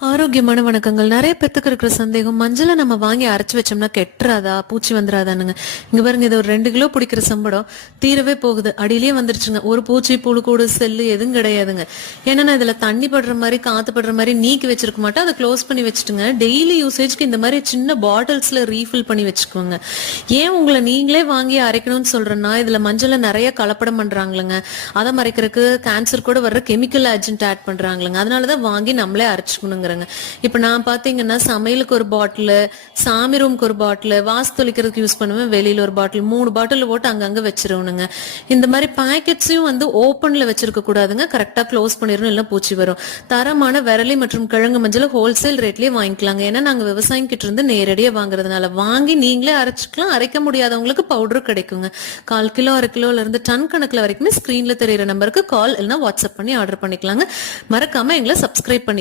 ஆரோக்கியமான வணக்கங்கள். நிறைய பேத்துக்கு இருக்கிற சந்தேகம், மஞ்சளை நம்ம வாங்கி அரைச்சு வச்சோம்னா கெட்டுறாதா, பூச்சி வந்துடாதானுங்க. இங்க பாருங்க, இது ஒரு 2 கிலோ பிடிக்கிற சம்படம் தீரவே போகுது, அடியிலேயே வந்துருச்சுங்க. ஒரு பூச்சி புழுக்கூடு செல்லு எதுவும் கிடையாதுங்க. ஏன்னா நான் இதுல தண்ணி படுற மாதிரி காத்து படுற மாதிரி நீக்கி வச்சிருக்க மாட்டேன், அதை க்ளோஸ் பண்ணி வச்சுட்டுங்க. டெய்லி யூசேஜ்க்கு இந்த மாதிரி சின்ன பாட்டில்ஸ்ல ரீஃபில் பண்ணி வச்சுக்கோங்க. ஏன் உங்களை நீங்களே வாங்கி அரைக்கணும்னு சொல்றேன்னா, இதுல மஞ்சள்ல நிறைய கலப்படம் பண்றாங்களுங்க. அதை மறைக்கிறதுக்கு கேன்சர் கூட வர்ற கெமிக்கல் ஏஜென்ட் ஆட் பண்றாங்களுங்க. அதனாலதான் வாங்கி நம்மளே அரைச்சுக்கணுங்க. இப்ப நான் பாத்தீங்கன்னா சமையலுக்கு ஒரு பாட்டில், சாமி ரூமுக்கு ஒரு பாட்டில், வாசு தொளிக்கிறதுக்கு யூஸ் பண்ணுவேன், வெளியில ஒரு பாட்டில், 3 பாட்டில் போட்டு அங்கங்க வச்சிருவனுங்க. இந்த மாதிரி பேக்கெட்ஸையும் ஓப்பன்ல வச்சிருக்க கூடாதுங்க, கரெக்டா க்ளோஸ் பண்ணிடணும், இல்ல பூச்சி வரும். தரமான விரலி மற்றும் கிழங்கு மஞ்சள் ஹோல்சேல் ரேட்லயே வாங்கிக்கலாங்க. ஏன்னா நாங்க விவசாயம் கிட்ட இருந்து நேரடியா வாங்குறதுனால வாங்கி நீங்களே அரைச்சிக்கலாம். அரைக்க முடியாதவங்களுக்கு பவுடர் கிடைக்குங்க. 1/4 கிலோ 1/2 கிலோல இருந்து டன் கணக்குல வரைக்குமே ஸ்கிரீன்ல தெரியுற நம்பருக்கு கால் இல்லைன்னா வாட்ஸ்அப் பண்ணி ஆர்டர் பண்ணிக்கலாங்க. மறக்காம எங்களை சப்ஸ்கிரைப் பண்ணி